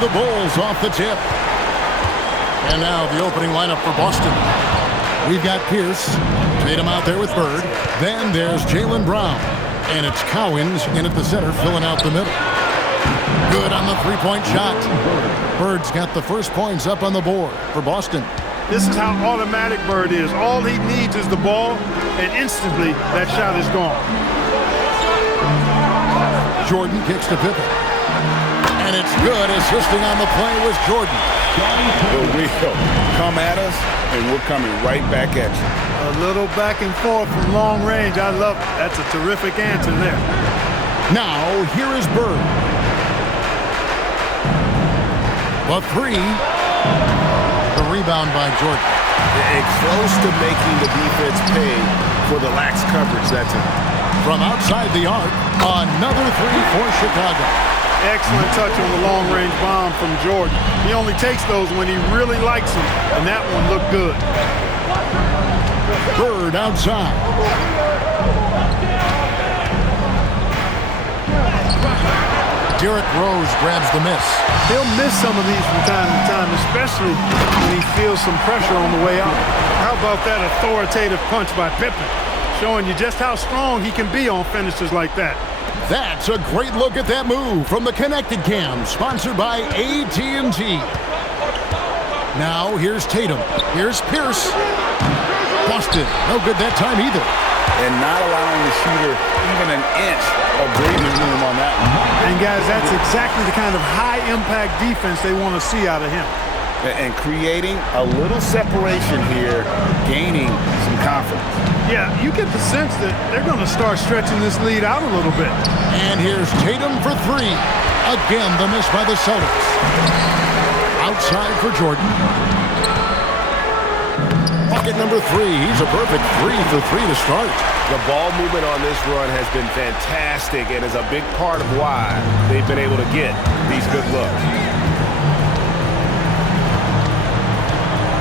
the Bulls off the tip. And now the opening lineup for Boston. We've got Pierce. Tatum out there with Bird. Then there's Jaylen Brown. And it's Cowens in at the center, filling out the middle. Good on the three-point shot. Bird's got the first points up on the board for Boston. This is how automatic Bird is. All he needs is the ball, and instantly that shot is gone. Jordan kicks to Pippen. And it's good. Assisting on the play was Jordan. The wheel. Come at us, and we're coming right back at you. A little back and forth from long range. I love it. That's a terrific answer there. Now, here is Bird. The three. The rebound by Jordan. And close to making the defense pay for the lax coverage that's in. From outside the arc, another three for Chicago. Excellent touch on the long-range bomb from Jordan. He only takes those when he really likes them, and that one looked good. Bird outside. Derrick Rose grabs the miss. He'll miss some of these from time to time, especially when he feels some pressure on the way out. How about that authoritative punch by Pippen, showing you just how strong he can be on finishes like that. That's a great look at that move from the Connected Cam, sponsored by AT&T. Now here's Tatum. Here's Pierce. Boston, no good that time either. And not allowing the shooter even an inch of breathing room on that one. And guys, that's exactly the kind of high-impact defense they want to see out of him. And creating a little separation here, gaining some confidence. Yeah, you get the sense that they're going to start stretching this lead out a little bit. And here's Tatum for three. Again, the miss by the Celtics. Outside for Jordan. Bucket number three. He's a perfect 3 for 3 to start. The ball movement on this run has been fantastic and is a big part of why they've been able to get these good looks.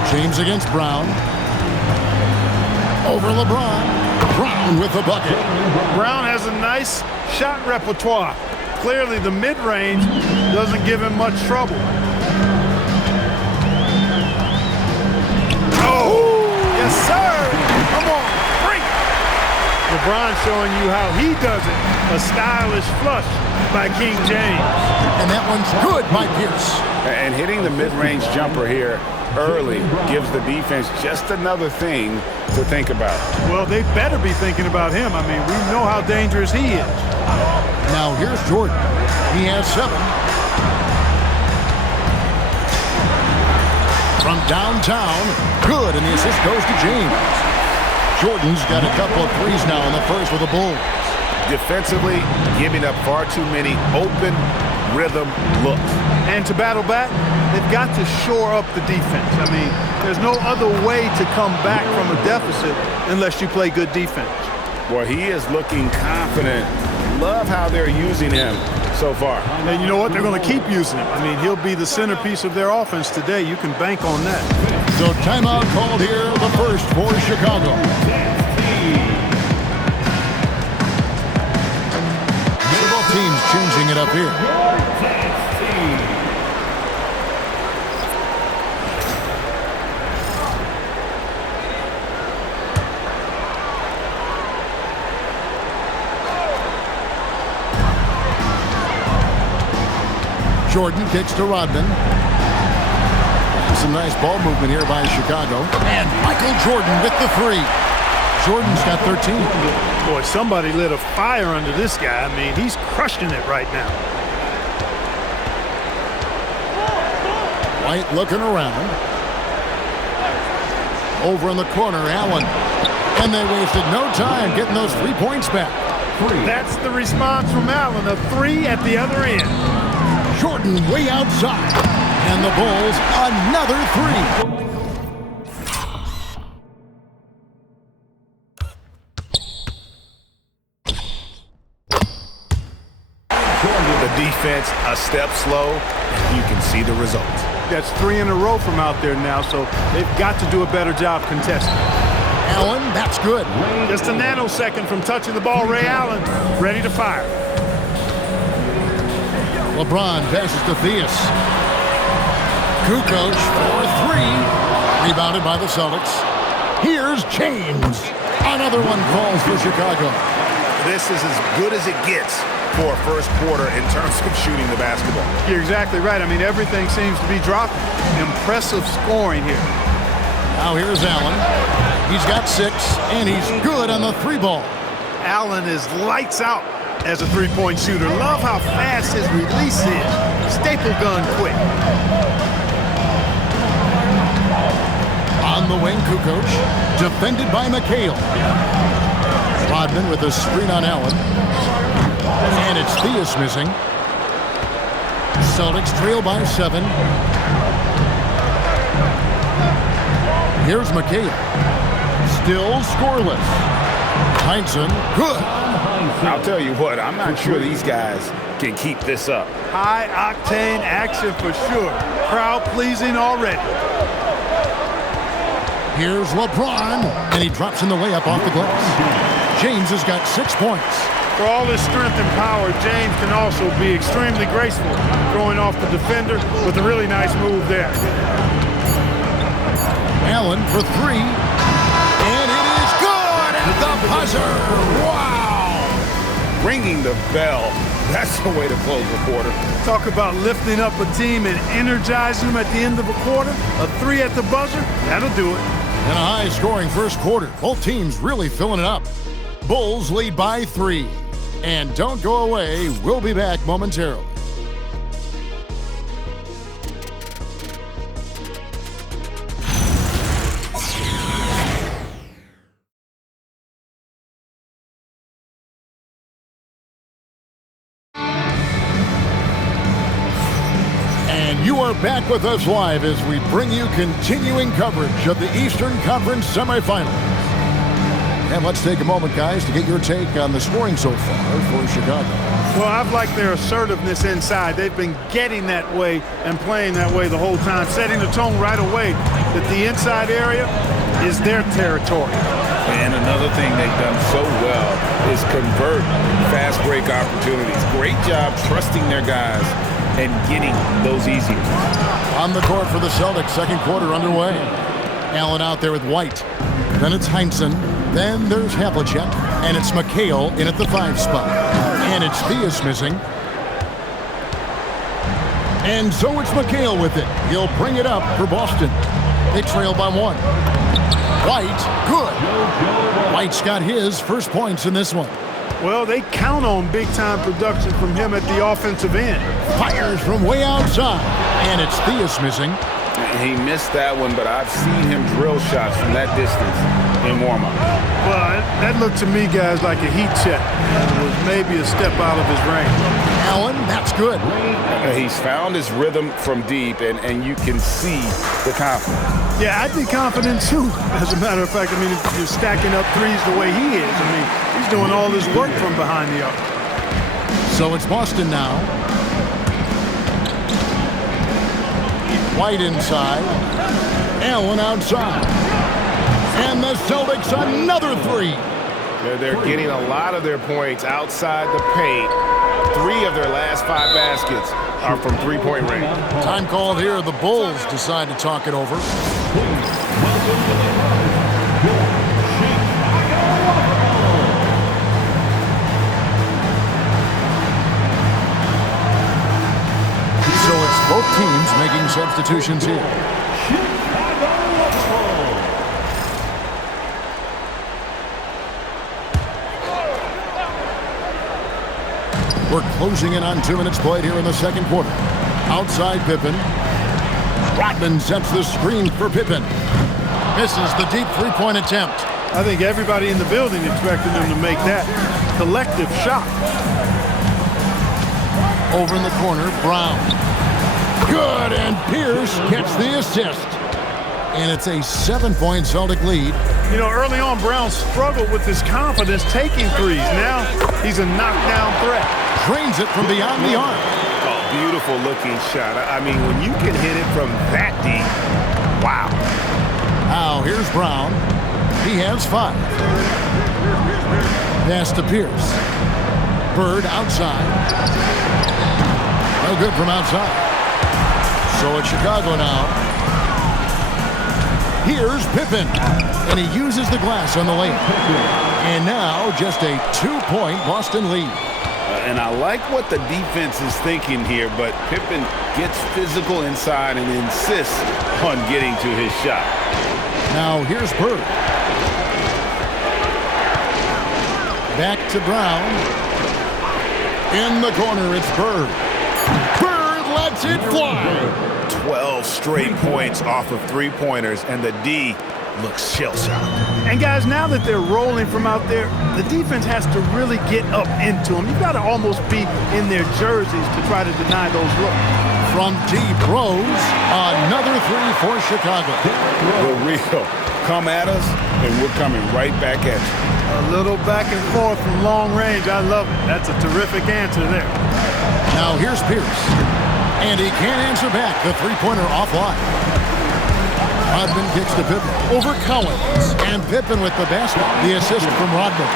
James against Brown. Over LeBron. Brown with the bucket. Brown has a nice shot repertoire. Clearly the mid-range doesn't give him much trouble. Oh! Yes, sir! Come on, break! LeBron showing you how he does it. A stylish flush by King James. And that one's good by Pierce. And hitting the mid-range jumper here early gives the defense just another thing to think about. Well, they better be thinking about him. I mean, we know how dangerous he is. Now here's Jordan. He has 7. From downtown, good, and the assist goes to James. Jordan's got a couple of threes now in the first with the Bulls. Defensively, giving up far too many open rhythm looks. And to battle back, they've got to shore up the defense. I mean, there's no other way to come back from a deficit unless you play good defense. Well, he is looking confident. Love how they're using him so far. And you know what? They're going to keep using him. I mean, he'll be the centerpiece of their offense today. You can bank on that. So timeout called here, the first for Chicago. Both teams changing it up here. Jordan kicks to Rodman. Some nice ball movement here by Chicago. And Michael Jordan with the 3. Jordan's got 13. Boy, somebody lit a fire under this guy. I mean, he's crushing it right now. White looking around. Over in the corner, Allen. And they wasted no time getting those 3 points back. That's the response from Allen, a 3 at the other end. Jordan way outside. And the Bulls, another 3. The defense a step slow, and you can see the results. That's 3 in a row from out there now, so they've got to do a better job contesting. Allen, that's good. Just a nanosecond from touching the ball, Ray Allen, ready to fire. LeBron passes to Theus. Kukoc for three. Rebounded by the Celtics. Here's James. Another one falls for Chicago. This is as good as it gets for a first quarter in terms of shooting the basketball. You're exactly right. I mean, everything seems to be dropping. Impressive scoring here. Now here's Allen. He's got 6, and he's good on the 3-ball. Allen is lights out as a three-point shooter. Love how fast his release is. Staple gun quick. On the wing, Kukoc, defended by McHale. Rodman with a screen on Allen. And it's Theus missing. Celtics trail by 7. Here's McHale. Still scoreless. Heinsohn, good. I'll tell you what, I'm not sure these guys can keep this up. High-octane action for sure. Crowd-pleasing already. Here's LeBron, and he drops in the layup off the glass. James has got 6 points. For all his strength and power, James can also be extremely graceful, throwing off the defender with a really nice move there. Allen for 3, and it is good at the buzzer. Wow! Ringing the bell. That's the way to close the quarter. Talk about lifting up a team and energizing them at the end of a quarter. A 3 at the buzzer, that'll do it. In a high-scoring first quarter, both teams really filling it up. Bulls lead by 3. And don't go away, we'll be back momentarily. And you are back with us live as we bring you continuing coverage of the Eastern Conference semifinals. And let's take a moment, guys, to get your take on the scoring so far for Chicago. Well, I've liked their assertiveness inside. They've been getting that way and playing that way the whole time, setting the tone right away that the inside area is their territory. And another thing they've done so well is convert fast break opportunities. Great job trusting their guys and getting those easy ones. On the court for the Celtics, second quarter underway. Allen out there with White. Then it's Heinsohn. Then there's Havlicek. And it's McHale in at the 5 spot. And it's Theus missing. And so it's McHale with it. He'll bring it up for Boston. They trail by 1. White, good. White's got his first points in this one. Well, they count on big-time production from him at the offensive end. Fires from way outside. And it's Theus missing. He missed that one, but I've seen him drill shots from that distance in warm-up. Well, that looked to me, guys, like a heat check. It was maybe a step out of his range. Allen, that's good. He's found his rhythm from deep, and you can see the confidence. Yeah, I'd be confident, too. As a matter of fact, I mean, if you're stacking up threes the way he is, I mean, he's doing all his work from behind the arc. So it's Boston now. White inside. Allen outside. And the Celtics another 3. They're getting a lot of their points outside the paint. 3 of their last 5 baskets are from three-point range. Time called here. The Bulls decide to talk it over. So it's both teams making substitutions here. We're closing in on 2 minutes played here in the second quarter. Outside Pippen. Rodman sets the screen for Pippen. Misses the deep three-point attempt. I think everybody in the building expected them to make that collective shot. Over in the corner, Brown. Good, and Pierce gets the assist. And it's a 7-point Celtic lead. You know, early on, Brown struggled with his confidence taking threes. Now he's a knockdown threat. Drains it from beyond the arc. Oh, beautiful looking shot. I mean, when you can hit it from that deep, wow. Now here's Brown. He has 5. Pass to Pierce. Bird outside. No good from outside. So it's Chicago now. Here's Pippen, and he uses the glass on the layup. And now just a 2-point Boston lead. And I like what the defense is thinking here, but Pippen gets physical inside and insists on getting to his shot. Now here's Bird. Back to Brown. In the corner, it's Bird. Bird lets it fly. 12 straight points off of three-pointers, and the D looks shell-shocked. And guys, now that they're rolling from out there, the defense has to really get up into them. You've got to almost be in their jerseys to try to deny those looks. From deep Rose, another three for Chicago. The real. Come at us, and we're coming right back at you. A little back and forth from long range. I love it. That's a terrific answer there. Now here's Pierce. And he can't answer back. The three-pointer offline. Rodman kicks to Pippen. Over Collins. And Pippen with the basket. The assist from Rodman.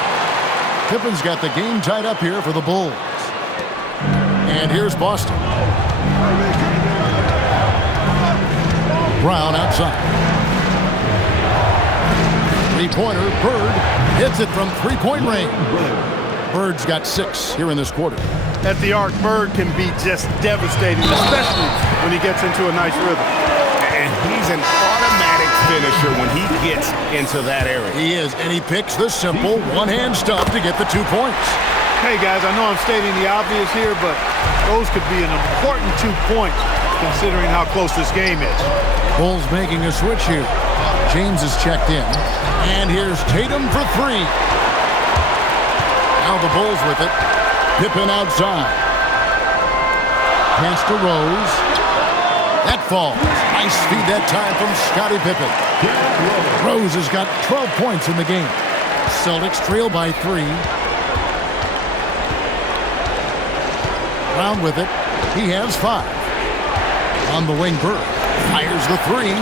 Pippen's got the game tied up here for the Bulls. And here's Boston. Brown outside. Three-pointer. Bird hits it from three-point range. Bird's got 6 here in this quarter. At the arc, Bird can be just devastating, especially when he gets into a nice rhythm. And he's an automatic finisher when he gets into that area. He is, and he picks the simple one-hand stuff to get the 2 points. Hey, guys, I know I'm stating the obvious here, but those could be an important 2 points considering how close this game is. Bulls making a switch here. James is checked in. And here's Tatum for 3. Now the Bulls with it. Pippen outside. Pass to Rose. That falls. Nice feed that time from Scottie Pippen. Rose has got 12 points in the game. Celtics trail by 3. Brown with it. He has 5. On the wing, Bird fires the 3.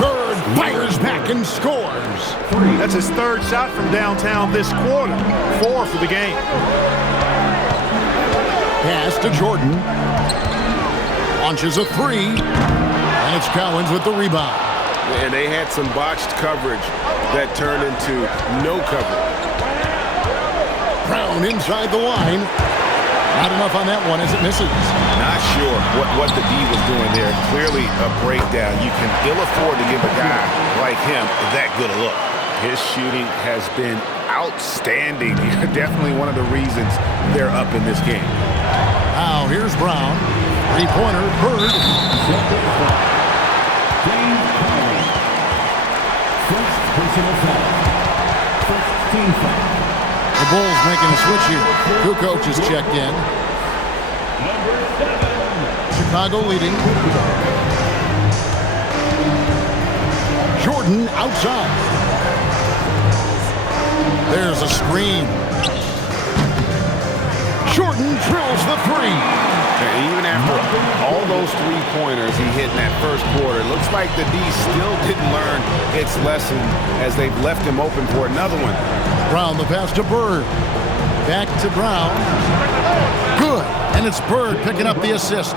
Bird fires back and scores. That's his 3rd shot from downtown this quarter. 4 for the game. Pass to Jordan. Launches a 3. And it's Cowens with the rebound. And they had some botched coverage that turned into no coverage. Brown inside the line. Not enough on that one as it misses. Not sure what the D was doing there. Clearly a breakdown. You can ill afford to give a guy like him that good a look. His shooting has been outstanding. Definitely one of the reasons they're up in this game. Now here's Brown. Three-pointer, Bird. The Bulls making a switch here. 2 coaches checked in. Chicago leading. Jordan outside. There's a screen. Jordan drills the 3. And even after all those three-pointers he hit in that first quarter, it looks like the D still didn't learn its lesson as they've left him open for another one. Brown, the pass to Bird. Back to Brown. Good. And it's Bird picking up the assist.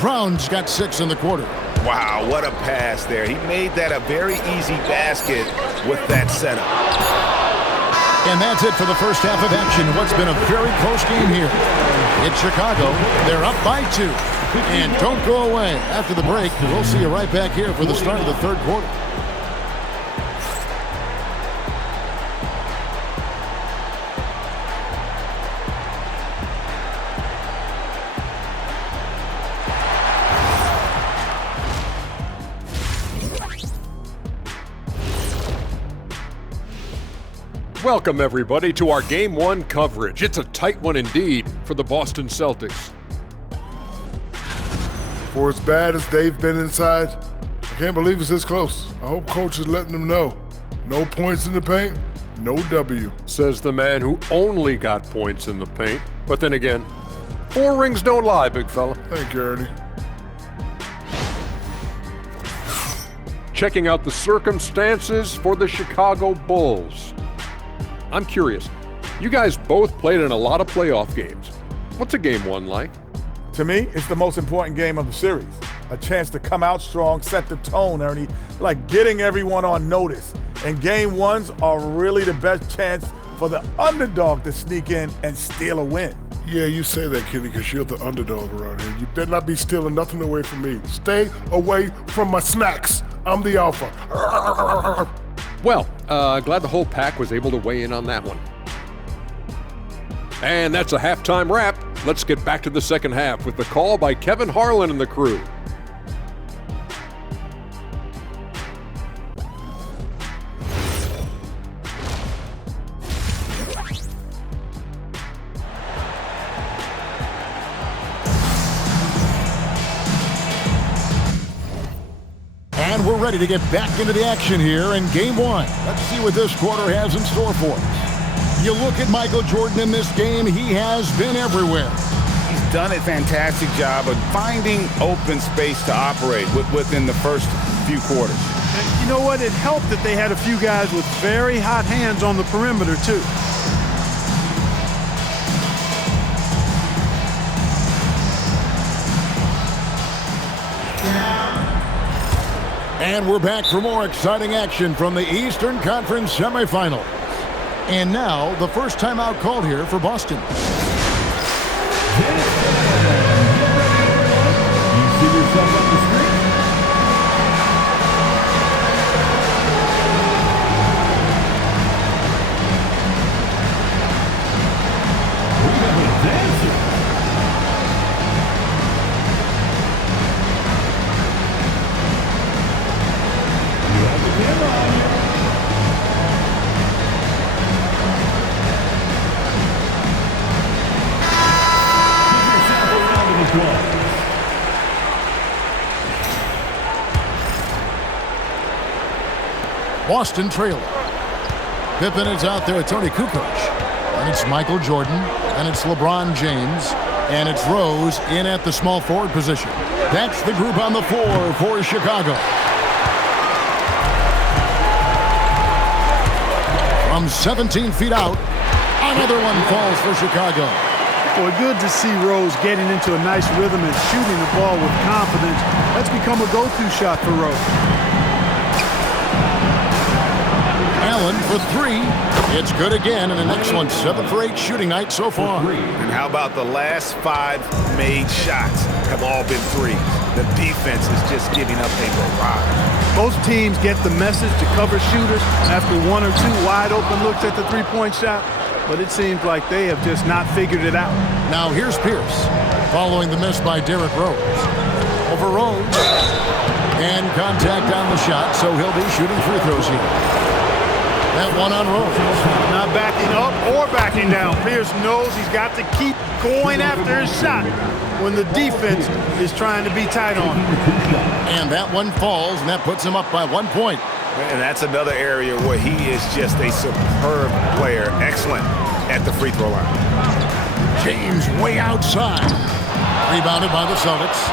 Brown's got 6 in the quarter. Wow, what a pass there. He made that a very easy basket with that setup. And that's it for the first half of action. What's been a very close game here. It's Chicago. They're up by 2. And don't go away. After the break, we'll see you right back here for the start of the 3rd quarter. Welcome, everybody, to our Game 1 coverage. It's a tight one indeed for the Boston Celtics. For as bad as they've been inside, I can't believe it's this close. I hope Coach is letting them know. No points in the paint, no W. Says the man who only got points in the paint. But then again, 4 rings don't lie, big fella. Thank you, Ernie. Checking out the circumstances for the Chicago Bulls. I'm curious, you guys both played in a lot of playoff games. What's a Game 1 like? To me, it's the most important game of the series. A chance to come out strong, set the tone, Ernie, like getting everyone on notice. And game ones are really the best chance for the underdog to sneak in and steal a win. Yeah, you say that, Kenny, because you're the underdog around here. You better not be stealing nothing away from me. Stay away from my snacks. I'm the alpha. Well, glad the whole pack was able to weigh in on that one. And that's a halftime wrap. Let's get back to the second half with the call by Kevin Harlan and the crew. And we're ready to get back into the action here in game one. Let's see what this quarter has in store for us. You look at Michael Jordan in this game, he has been everywhere. He's done a fantastic job of finding open space to operate within the first few quarters. And you know what? It helped that they had a few guys with very hot hands on the perimeter, too. And we're back for more exciting action from the Eastern Conference semifinals. And now, the first timeout called here for Boston. You see yourself up the street? We have a dancer. You have the camera on you. Boston trailer. Pippen is out there with Tony Kukoc. And it's Michael Jordan. And it's LeBron James. And it's Rose in at the small forward position. That's the group on the floor for Chicago. From 17 feet out, another one falls for Chicago. Boy, good to see Rose getting into a nice rhythm and shooting the ball with confidence. That's become a go-to shot for Rose. Allen for three. It's good again, and an excellent 7 for 8 shooting night so far. And how about the last 5 made shots have all been threes? The defense is just giving up a barrage. Most teams get the message to cover shooters after 1 or 2 wide-open looks at the three-point shot, but it seems like they have just not figured it out. Now here's Pierce, following the miss by Derrick Rose. Over Rose, and contact on the shot, so he'll be shooting free throws here. That one on Rose. Not backing up or backing down. Pierce knows he's got to keep going after his shot when the defense is trying to be tight on him. And that one falls, and that puts him up by 1 point. And that's another area where he is just a superb player. Excellent at the free throw line. James way outside. Rebounded by the Celtics.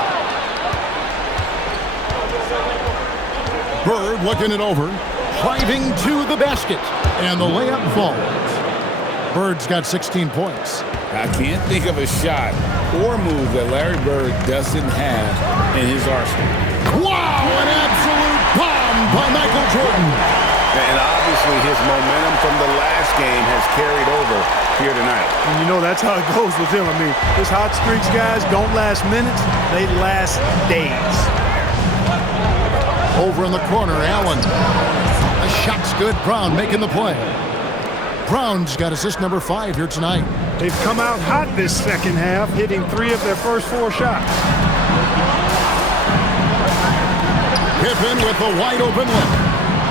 Bird looking it over. Driving to the basket. And the layup falls. Bird's got 16 points. I can't think of a shot or move that Larry Bird doesn't have in his arsenal. Wow, an absolute bomb by Michael Jordan. And obviously his momentum from the last game has carried over here tonight. And you know that's how it goes with him. I mean, his hot streaks, guys, don't last minutes. They last days. Over in the corner, Allen. The shot's good. Brown making the play. Brown's got assist number 5 here tonight. They've come out hot this second half, hitting 3 of their first 4 shots. Pippen with the wide open look.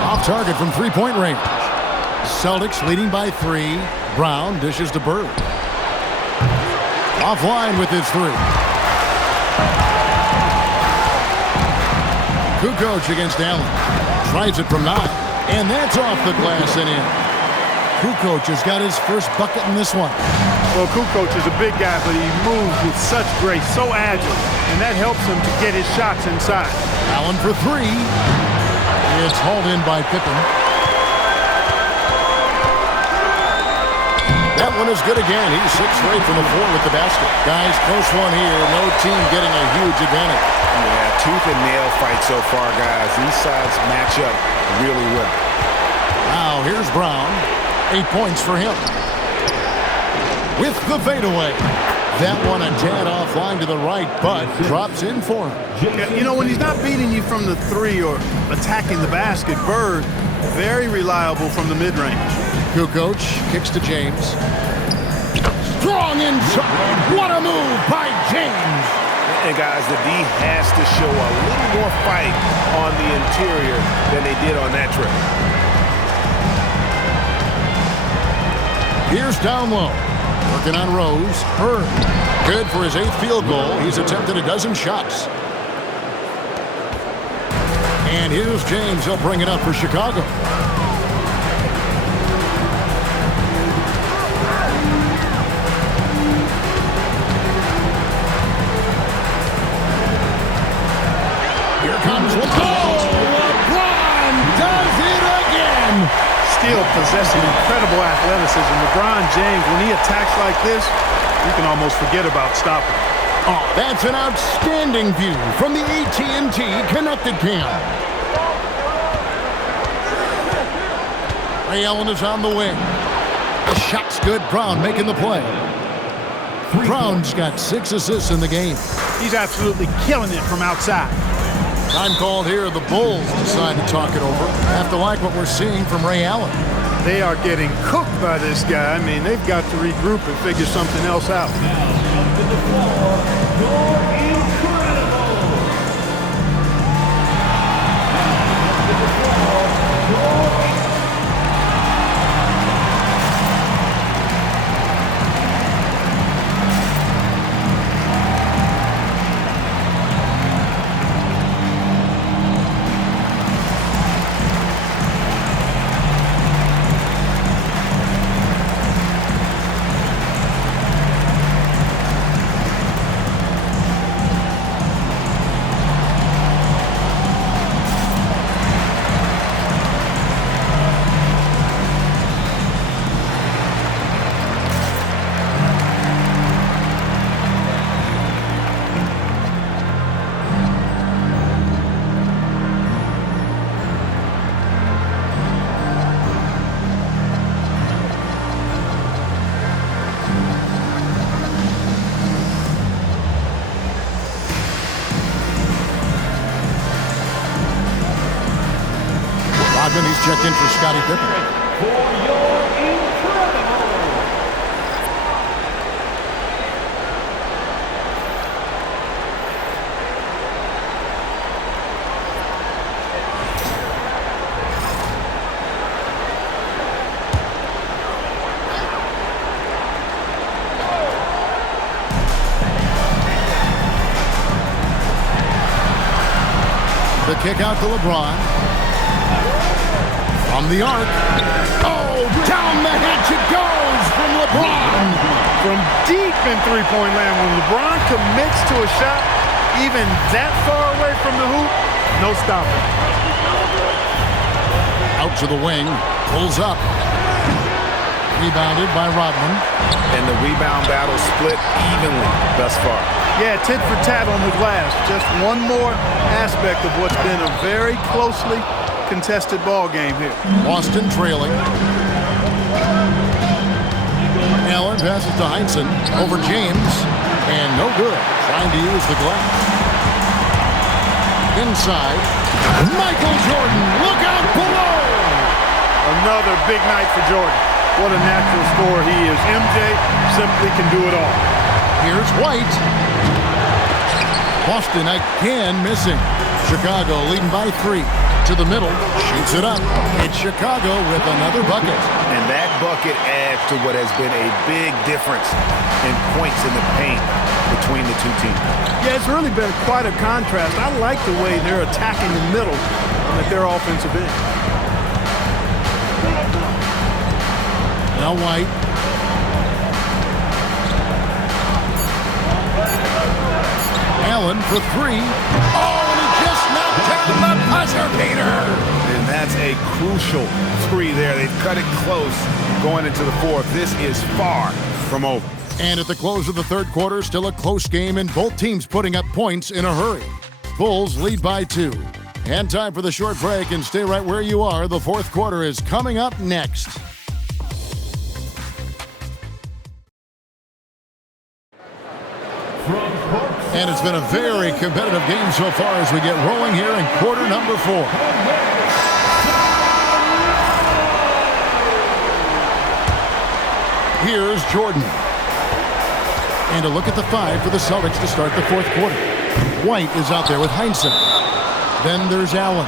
Off target from 3-point range. Celtics leading by 3. Brown dishes to Bird. Offline with his 3. Kukoc against Allen. Tries it from 9. And that's off the glass and in. Kukoc has got his first bucket in this one. Well, Kukoc is a big guy, but he moves with such grace, so agile, and that helps him to get his shots inside. Allen for 3. It's hauled in by Pippen. That one is good again. He's 6 straight from the floor with the basket. Guys, close one here. No team getting a huge advantage. Yeah, tooth and nail fight so far, guys. These sides match up really well. Now here's Brown. 8 points for him. With the fadeaway. That one a tad offline to the right, but drops in for him. Yeah, you know, when he's not beating you from the 3 or attacking the basket, Bird, very reliable from the mid-range. Kukoc kicks to James. Strong inside. What a move by James. And guys, the D has to show a little more fight on the interior than they did on that trip. Here's down low. Working on Rose. Bird. Good for his 8th field goal. He's attempted a dozen shots. And here's James. He'll bring it up for Chicago. Here comes LeBron does it again. Still possessing incredible athleticism. LeBron James, when he attacks like this, you can almost forget about stopping. Oh, that's an outstanding view from the AT&T Connected Cam. Ray Allen is on the wing. The shot's good. Brown making the play. Brown's got 6 assists in the game. He's absolutely killing it from outside. Time called here. The Bulls decide to talk it over. Have to like what we're seeing from Ray Allen. They are getting cooked by this guy. I mean, they've got to regroup and figure something else out. To the floor, you're incredible. To the floor, you're He's checked in for Scottie Pippen. for your incredible. The kick out to LeBron. From the arc. Oh, down the hatch it goes from LeBron. From deep in three-point land, when LeBron commits to a shot, even that far away from the hoop, no stopping. Out to the wing. Pulls up. Rebounded by Rodman. And the rebound battle split evenly thus far. Yeah, tit for tat on the glass. Just one more aspect of what's been a very closely contested ball game here. Boston trailing. Allen passes to Heinsohn over James, and no good. Trying to use the glass. Inside, Michael Jordan. Look out below. Another big night for Jordan. What a natural scorer he is. MJ simply can do it all. Here's White. Boston again missing. Chicago leading by 3. To the middle, shoots it up. It's Chicago with another bucket. And that bucket adds to what has been a big difference in points in the paint between the two teams. Yeah, it's really been quite a contrast. I like the way they're attacking the middle at their offensive end. Now White. Allen for 3. Oh, and he just knocked down the buzzer beater. And that That's a crucial three there. They've cut it close going into the fourth. This is far from over. And at the close of the third quarter, still a close game and both teams putting up points in a hurry. Bulls lead by 2. And time for the short break, and stay right where you are. The fourth quarter is coming up next. And it's been a very competitive game so far as we get rolling here in quarter number 4. Here's Jordan. And a look at the 5 for the Celtics to start the fourth quarter. White is out there with Heinsohn. Then there's Allen.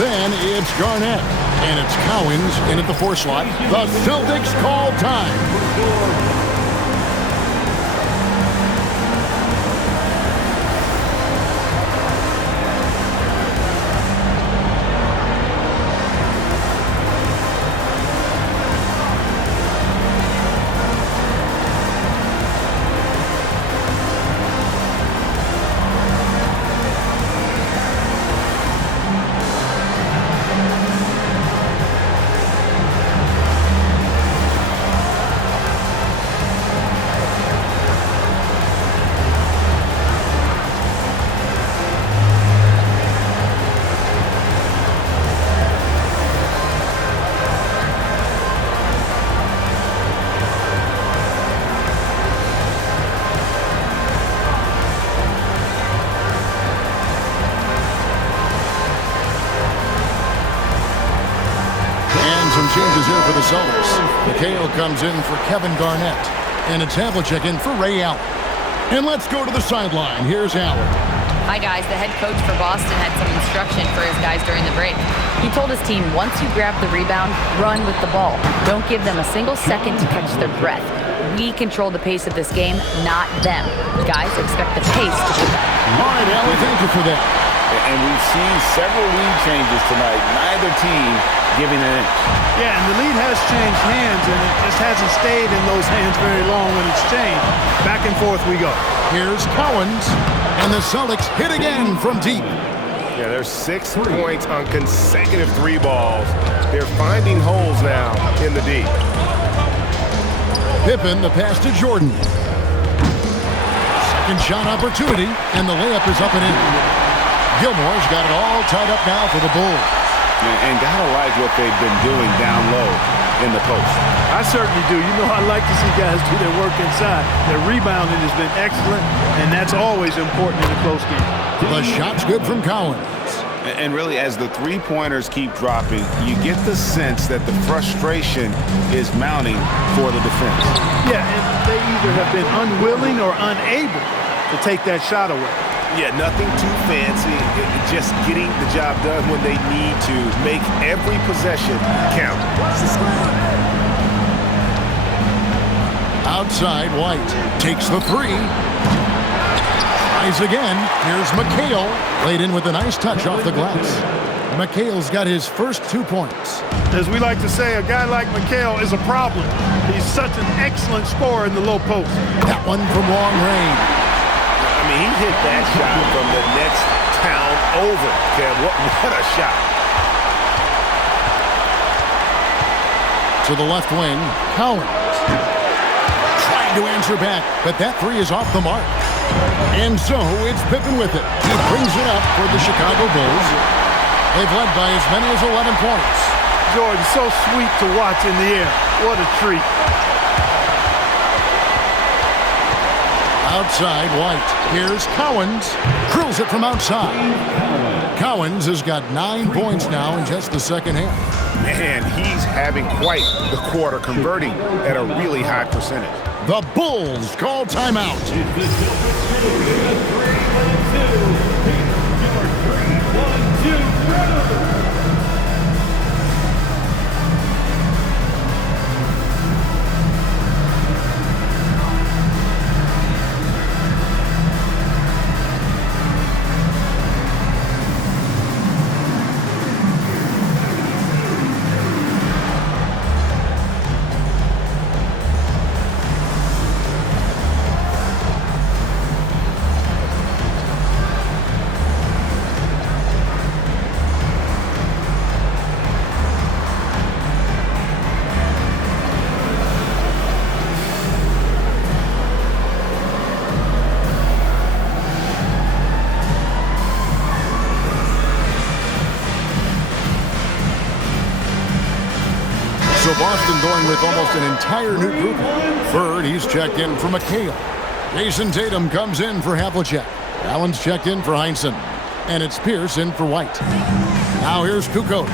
Then it's Garnett. And it's Cowens in at the 4 slot. The Celtics call time. Changes here for the Celtics. McHale comes in for Kevin Garnett. And it's Havlicek in for Ray Allen. And let's go to the sideline. Here's Allen. Hi, guys. The head coach for Boston had some instruction for his guys during the break. He told his team, once you grab the rebound, run with the ball. Don't give them a single second to catch their breath. We control the pace of this game, not them. Guys, expect the pace to pick up. All right, Allen, thank you for that. And we've seen several lead changes tonight. Neither team giving an inch. Yeah, and the lead has changed hands, and it just hasn't stayed in those hands very long when it's changed. Back and forth we go. Here's Cowens, and the Celtics hit again from deep. Yeah, there's 6 points on consecutive 3 balls. They're finding holes now in the D. Pippen, the pass to Jordan. Second shot opportunity, and the layup is up and in. Gilmore's got it all tied up now for the Bulls. And gotta like what they've been doing down low in the post. I certainly do. You know, I like to see guys do their work inside. Their rebounding has been excellent, and that's always important in a close game. The shot's good from Cowens. And really, as the 3-pointers keep dropping, you get the sense that the frustration is mounting for the defense. Yeah, and they either have been unwilling or unable to take that shot away. Yeah, nothing too fancy, just getting the job done when they need to make every possession count. Outside, White takes the 3. Tries again. Here's McHale. Laid in with a nice touch off the glass. McHale's got his first 2 points. As we like to say, a guy like McHale is a problem. He's such an excellent scorer in the low post. That one from long range. I mean, he hit that shot from the next town over. Kev, what a shot. To the left wing, Cowens. Trying to answer back, but that 3 is off the mark. And so it's Pippen with it. He brings it up for the Chicago Bulls. They've led by as many as 11 points. Jordan, so sweet to watch in the air. What a treat. Outside, White. Here's Cowens. Drills it from outside. Cowens has got 9 points now in just the second half. Man, he's having quite the quarter, converting at a really high percentage. The Bulls call timeout. going with almost an entire new group. Bird, he's checked in for McHale. Jason Tatum comes in for Havlicek. Allen's checked in for Heinsohn. And it's Pierce in for White. Now here's Kukoc.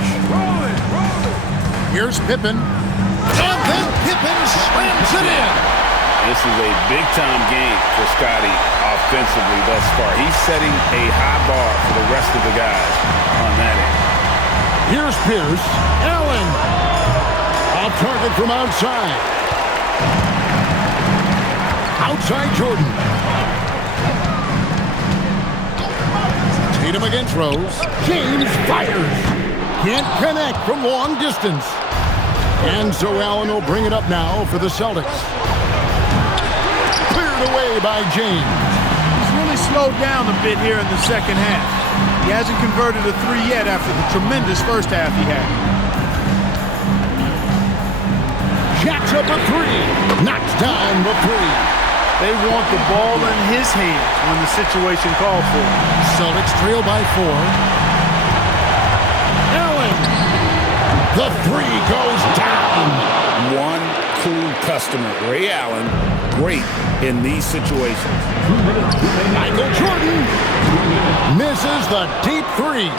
Here's Pippen. And then Pippen slams it in. This is a big-time game for Scotty offensively thus far. He's setting a high bar for the rest of the guys on that end. Here's Pierce. Allen. Off target from outside. Outside Jordan. Tatum against Rose. James fires. Can't connect from long distance. And so Allen will bring it up now for the Celtics. Cleared away by James. He's really slowed down a bit here in the second half. He hasn't converted a three yet after the tremendous first half he had. Jacks up a three. Knocks down the three. They want the ball in his hands when the situation calls for it. Celtics trail by 4. Allen. The three goes down. One cool customer, Ray Allen, great in these situations. Michael Jordan misses the deep three.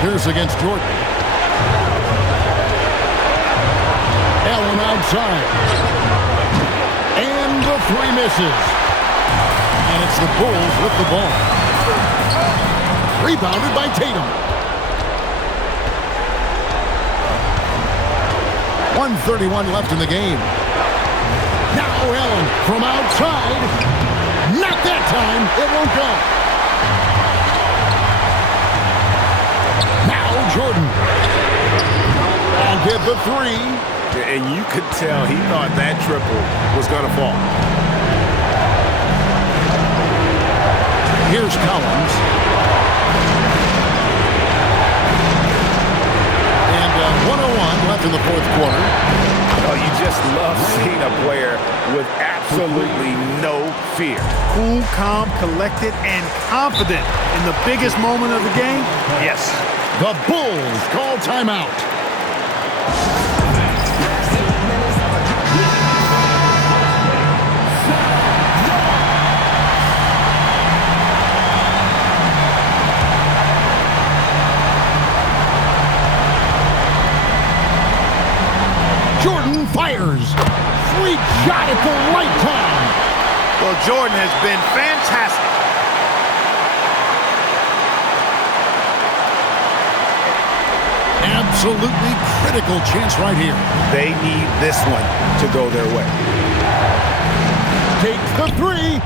Pierce against Jordan. Allen outside. And the three misses. And it's the Bulls with the ball. Rebounded by Tatum. 1:31 left in the game. Now Allen from outside. Not that time. It won't go. Now Jordan. And hit the three. And you could tell he thought that triple was going to fall. Here's Collins. And 1:01 left in the fourth quarter. Oh, you just love seeing a player with absolutely no fear. Cool, calm, collected, and confident in the biggest moment of the game? Yes. The Bulls call timeout. Jordan fires. Sweet shot at the right time. Well, Jordan has been fantastic. Absolutely critical chance right here. They need this one to go their way. Takes the three.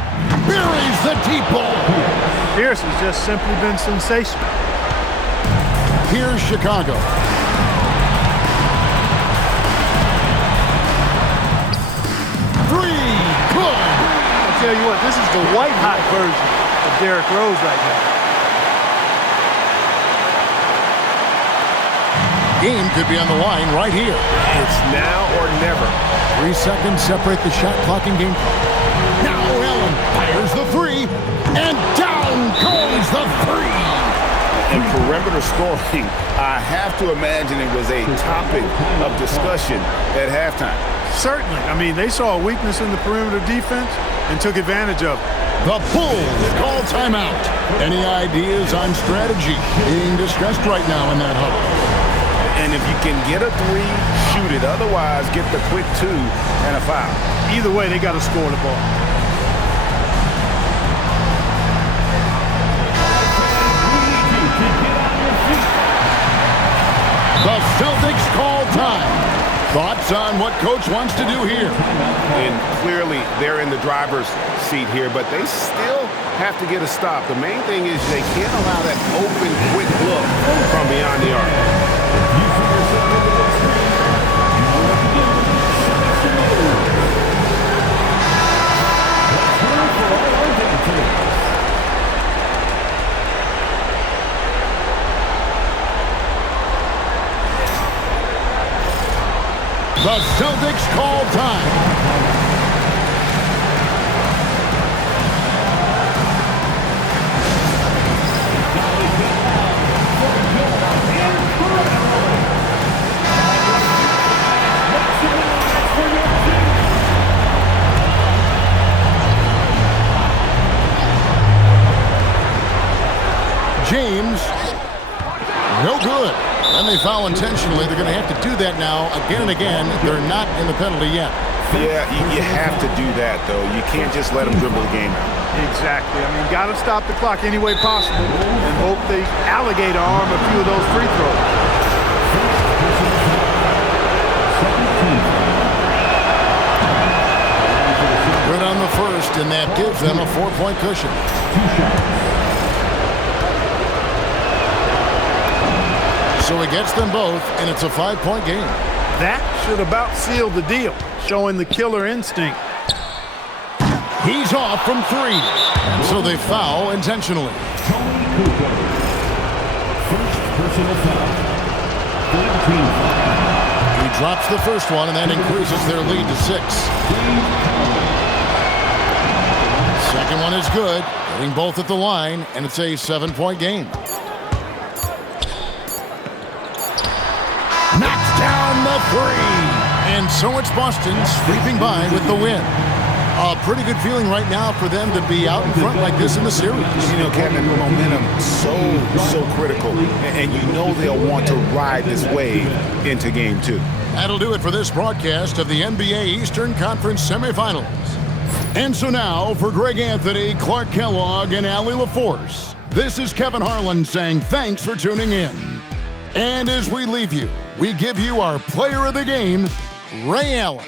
Buries the deep ball. Pierce has just simply been sensational. Here's Chicago. Three. Good. I'll tell you what, this is the white-hot version of Derrick Rose right now. Game could be on the line right here. It's now or never. 3 seconds separate the shot clock and game clock. Now Allen fires the three, and down goes the three. And perimeter scoring, I have to imagine it was a topic of discussion at halftime. Certainly. I mean, they saw a weakness in the perimeter defense and took advantage of it. The Bulls call timeout. Any ideas on strategy being discussed right now in that huddle? And if you can get a three, shoot it. Otherwise, get the quick 2 and a foul. Either way, they got to score the ball. The Celtics call time. Thoughts on what Coach wants to do here? And clearly, they're in the driver's seat here, but they still have to get a stop. The main thing is they can't allow that open, quick look from beyond the arc. The Celtics call time. they foul intentionally, they're going to have to do that now again and again. They're not in the penalty yet. Yeah, you have to do that, though. You can't just let them dribble the game out. Exactly. I mean, got to stop the clock any way possible and hope they alligator arm a few of those free throws. Good on the first, and that gives them a 4-point cushion. So he gets them both, and it's a 5-point game. That should about seal the deal, showing the killer instinct. He's off from 3, and so they foul intentionally. Tony Cooper. First personal foul. 14 foul. He drops the first one, and that increases their lead to 6. Second one is good, getting both at the line, and it's a 7-point game. Knocks down the 3, and so it's Boston sweeping by with the win. A pretty good feeling right now for them to be out in front like this in the series. You know, Kevin, momentum so critical, and you know they'll want to ride this wave into Game 2. That'll do it for this broadcast of the NBA Eastern Conference semifinals. And so now, for Greg Anthony, Clark Kellogg, and Allie LaForce, this is Kevin Harlan saying thanks for tuning in. And as we leave you, we give you our player of the game, Ray Allen.